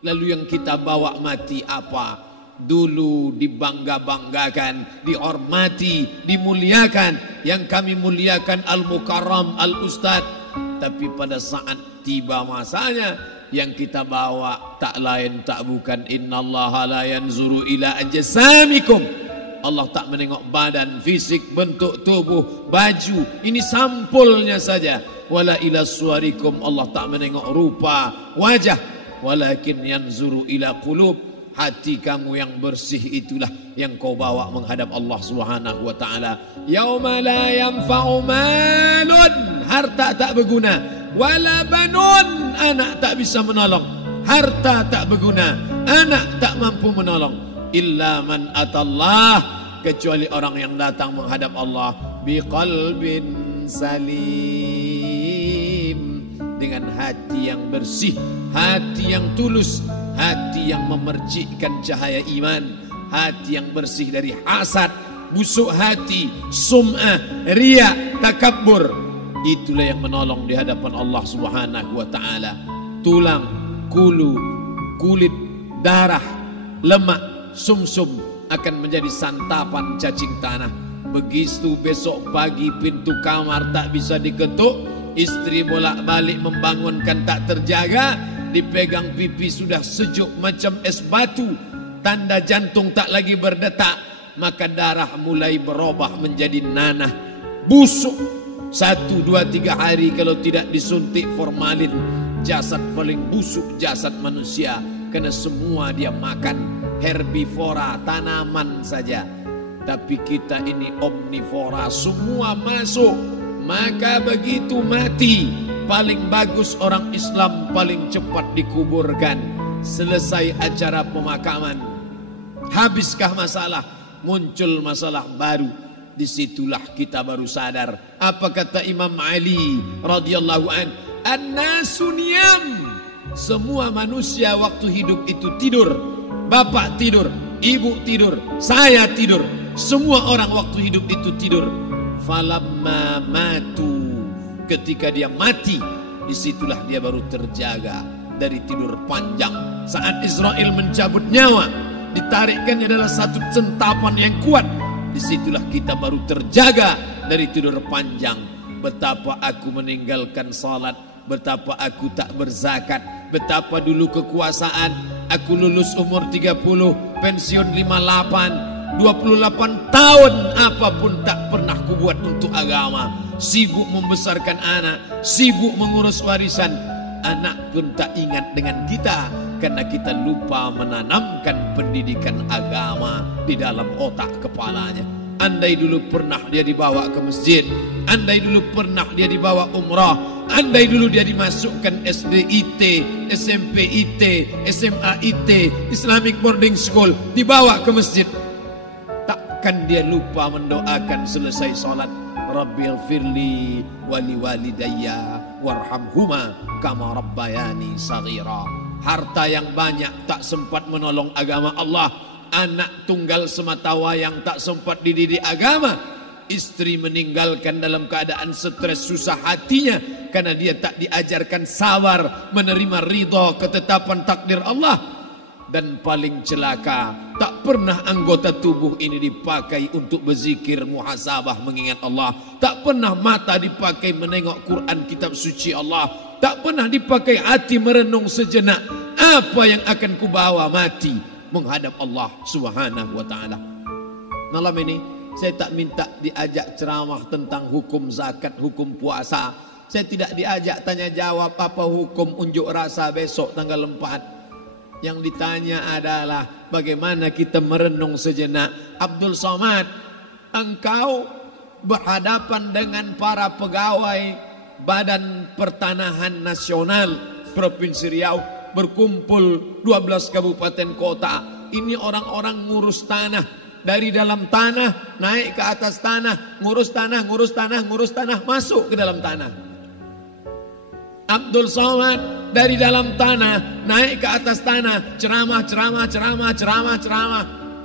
Lalu yang kita bawa mati apa? Dulu dibangga-banggakan, dihormati, dimuliakan. Yang kami muliakan Al-Mukarram, Al-Ustad. Tapi pada saat tiba masanya, yang kita bawa tak lain tak bukan innallaha la yanzuru ila ajsamikum. Allah tak menengok badan, fisik, bentuk tubuh, baju. Ini sampulnya saja. Wala ila suwarikum. Allah tak menengok rupa, wajah. Walakin yanzuru ila qulub. Hati kamu yang bersih itulah yang kau bawa menghadap Allah Subhanahu wa taala. Yauma la yanfa'u malun, harta tak berguna, wala banun, anak tak bisa menolong. Harta tak berguna, anak tak mampu menolong. Illa man atallah, kecuali orang yang datang menghadap Allah biqalbin salim, dengan hati yang bersih, hati yang tulus, hati yang memercikkan cahaya iman, hati yang bersih dari hasad, busuk hati, sum'ah, riya, takabbur. Itulah yang menolong di hadapan Allah Subhanahu wa taala. Tulang, kulu, kulit, darah, lemak, sumsum akan menjadi santapan cacing tanah. Begitu besok pagi pintu kamar tak bisa diketuk, istri bolak-balik membangunkan tak terjaga, dipegang pipi sudah sejuk macam es batu, tanda jantung tak lagi berdetak, maka darah mulai berubah menjadi nanah, busuk. 1, 2, 3 hari kalau tidak disuntik formalin, jasad paling busuk jasad manusia, karena semua dia makan herbivora, tanaman saja. Tapi kita ini omnivora, semua masuk. Maka begitu mati, paling bagus orang Islam paling cepat dikuburkan. Selesai acara pemakaman, habiskah masalah, muncul masalah baru. Disitulah kita baru sadar. Apa kata Imam Ali radhiyallahu an? An-nasu niyam. Semua manusia waktu hidup itu tidur. Bapak tidur, ibu tidur, saya tidur. Semua orang waktu hidup itu tidur. Falamma matu, ketika dia mati, disitulah dia baru terjaga dari tidur panjang. Saat Israel mencabut nyawa, ditarikkannya adalah satu centapan yang kuat. Disitulah kita baru terjaga dari tidur panjang. Betapa aku meninggalkan salat, betapa aku tak berzakat, betapa dulu kekuasaan. Aku lulus umur 30, pensiun 58, 28 tahun apapun tak pernah kubuat untuk agama. Sibuk membesarkan anak, sibuk mengurus warisan. Anak pun tak ingat dengan kita, karena kita lupa menanamkan pendidikan agama di dalam otak kepalanya. Andai dulu pernah dia dibawa ke masjid, andai dulu pernah dia dibawa umrah, andai dulu dia dimasukkan SD IT, SMP IT, SMA IT, Islamic Boarding School, dibawa ke masjid, takkan dia lupa mendoakan selesai sholat, Rabbighfirli wali walidayya warhamhuma kama rabbayani saghira. Harta yang banyak tak sempat menolong agama Allah. Anak tunggal semata wayang tak sempat dididik agama. Istri meninggalkan dalam keadaan stres susah hatinya karena dia tak diajarkan sabar menerima ridha ketetapan takdir Allah. Dan paling celaka, tak pernah anggota tubuh ini dipakai untuk berzikir, muhasabah, mengingat Allah. Tak pernah mata dipakai menengok Quran, kitab suci Allah. Tak pernah dipakai hati merenung sejenak, apa yang akan kubawa mati menghadap Allah Subhanahu wa ta'ala. Malam ini saya tak minta diajak ceramah tentang hukum zakat, hukum puasa. Saya tidak diajak tanya jawab apa hukum unjuk rasa besok tanggal 4. Yang ditanya adalah bagaimana kita merenung sejenak. Abdul Somad, engkau berhadapan dengan para pegawai Badan Pertanahan Nasional Provinsi Riau, berkumpul 12 kabupaten kota. Ini orang-orang ngurus tanah, dari dalam tanah naik ke atas tanah, ngurus tanah, ngurus tanah, ngurus tanah, masuk ke dalam tanah. Abdul Somad dari dalam tanah naik ke atas tanah, ceramah,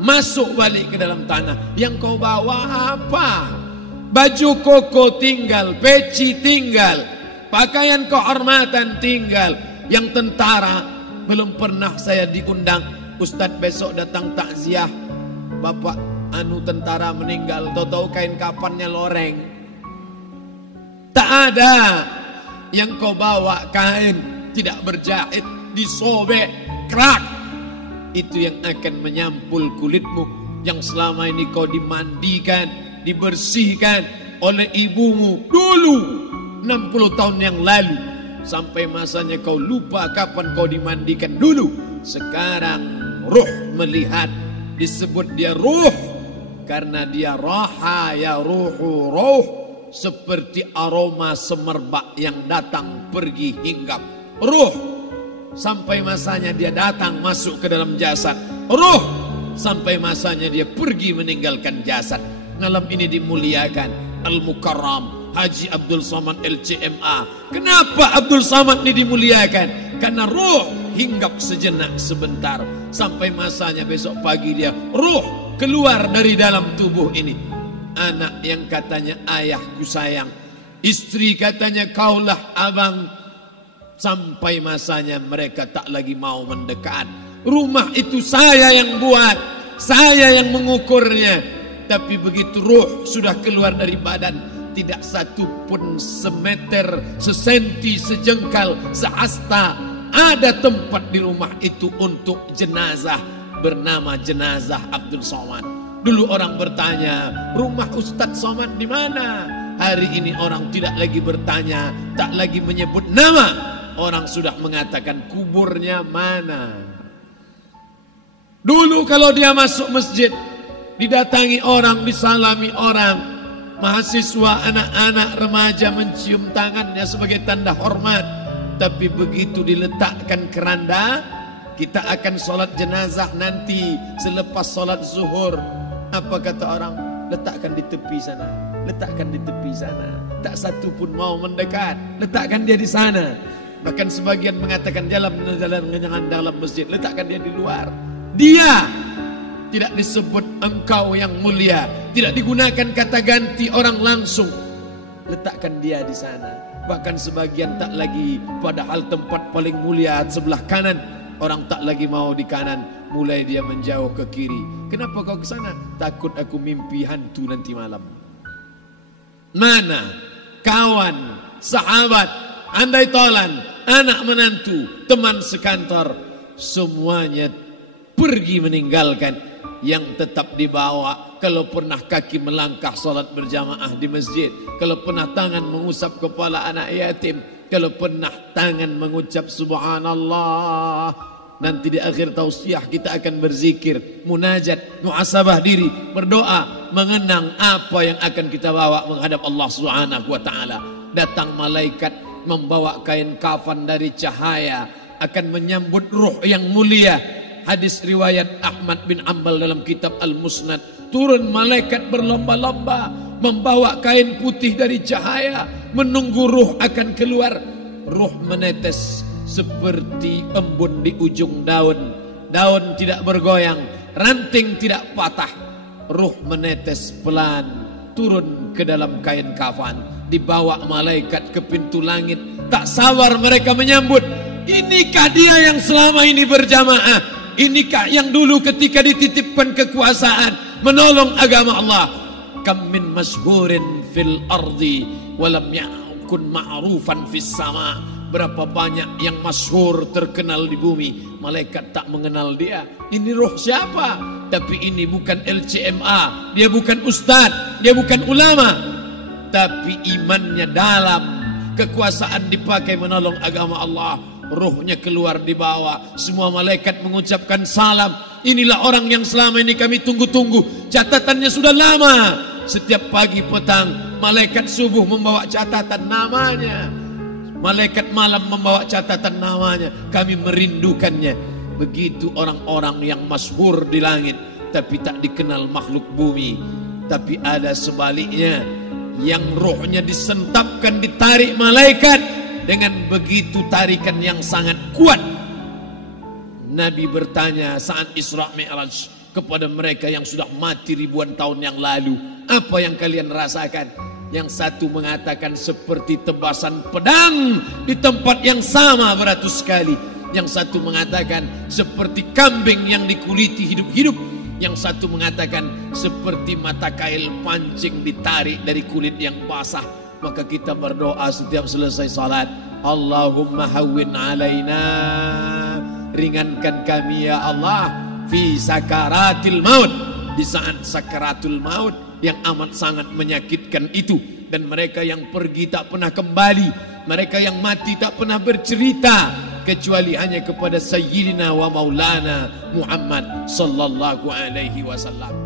masuk balik ke dalam tanah. Yang kau bawa apa? Baju koko tinggal, peci tinggal, pakaian kehormatan tinggal. Yang tentara belum pernah saya diundang. Ustadz besok datang takziah, bapak tentara meninggal, tahu-tahu kain kafannya loreng. Tak ada. Yang kau bawa kain tidak berjahit, disobek, kerak. Itu yang akan menyampul kulitmu, yang selama ini kau dimandikan, dibersihkan oleh ibumu dulu 60 tahun yang lalu. Sampai masanya kau lupa kapan kau dimandikan dulu. Sekarang ruh melihat, disebut dia ruh karena dia raha ya ruhu ruh, seperti aroma semerbak yang datang pergi hinggap. Ruh sampai masanya dia datang masuk ke dalam jasad. Ruh sampai masanya dia pergi meninggalkan jasad. Malam ini dimuliakan Al-Mukarram Haji Abdul Somad LCMA. Kenapa Abdul Somad ini dimuliakan? Karena ruh hinggap sejenak sebentar, sampai masanya besok pagi dia ruh keluar dari dalam tubuh ini. Anak yang katanya ayahku sayang, istri katanya kaulah abang, sampai masanya mereka tak lagi mau mendekat. Rumah itu saya yang buat, saya yang mengukurnya. Tapi begitu ruh sudah keluar dari badan, tidak satu pun semeter, sesenti, sejengkal, sehasta ada tempat di rumah itu untuk jenazah bernama jenazah Abdul Somad. Dulu orang bertanya, rumah Ustadz Somad di mana? Hari ini orang tidak lagi bertanya, tak lagi menyebut nama. Orang sudah mengatakan kuburnya mana. Dulu kalau dia masuk masjid, didatangi orang, disalami orang, mahasiswa, anak-anak, remaja mencium tangannya sebagai tanda hormat. Tapi begitu diletakkan keranda, kita akan sholat jenazah nanti selepas sholat zuhur. Apa kata orang? Letakkan di tepi sana, letakkan di tepi sana. Tak satu pun mau mendekat, letakkan dia di sana. Bahkan sebagian mengatakan jangan dalam masjid, letakkan dia di luar. Dia tidak disebut engkau yang mulia, tidak digunakan kata ganti orang langsung. Letakkan dia di sana. Bahkan sebagian tak lagi, padahal tempat paling mulia sebelah kanan, orang tak lagi mau di kanan, mulai dia menjauh ke kiri. Kenapa kau ke sana? Takut aku mimpi hantu nanti malam. Mana kawan, sahabat, andai tolan, anak menantu, teman sekantor, semuanya pergi meninggalkan. Yang tetap dibawa, kalau pernah kaki melangkah sholat berjamaah di masjid, kalau pernah tangan mengusap kepala anak yatim, kalau pernah tangan mengucap subhanallah. Nanti di akhir tausiah kita akan berzikir, munajat, muhasabah diri, berdoa, mengenang apa yang akan kita bawa menghadap Allah Subhanahu wa ta'ala. Datang malaikat membawa kain kafan dari cahaya, akan menyambut ruh yang mulia. Hadis riwayat Ahmad bin Ambal dalam kitab Al-Musnad, turun malaikat berlomba-lomba membawa kain putih dari cahaya, menunggu ruh akan keluar. Ruh menetes seperti embun di ujung daun. Daun tidak bergoyang, ranting tidak patah. Ruh menetes pelan turun ke dalam kain kafan, dibawa malaikat ke pintu langit. Tak sabar mereka menyambut. Inikah dia yang selama ini berjamaah? Inikah yang dulu ketika dititipkan kekuasaan menolong agama Allah? Kam min masyhurin fil ardi walam yakun ma'rufan fis sama. Berapa banyak yang masyhur terkenal di bumi, malaikat tak mengenal dia. Ini roh siapa? Tapi ini bukan LCMA, dia bukan ustadz, dia bukan ulama, tapi imannya dalam. Kekuasaan dipakai menolong agama Allah. Ruhnya keluar di bawah, semua malaikat mengucapkan salam. Inilah orang yang selama ini kami tunggu-tunggu. Catatannya sudah lama. Setiap pagi petang malaikat subuh membawa catatan namanya, malaikat malam membawa catatan namanya. Kami merindukannya. Begitu orang-orang yang masyhur di langit tapi tak dikenal makhluk bumi. Tapi ada sebaliknya, yang rohnya disentapkan, ditarik malaikat dengan begitu tarikan yang sangat kuat. Nabi bertanya saat Isra Mi'raj kepada mereka yang sudah mati ribuan tahun yang lalu, apa yang kalian rasakan? Yang satu mengatakan seperti tebasan pedang di tempat yang sama beratus kali. yang satu mengatakan seperti kambing yang dikuliti hidup-hidup, yang satu mengatakan seperti mata kail pancing ditarik dari kulit yang basah. Maka kita berdoa setiap selesai salat, Allahumma hawwin alaina, ringankan kami ya Allah, fi sakaratil maut, di saat sakaratul maut yang amat sangat menyakitkan itu. Dan mereka yang pergi tak pernah kembali, mereka yang mati tak pernah bercerita kecuali hanya kepada Sayyidina wa Maulana Muhammad sallallahu alaihi wasallam.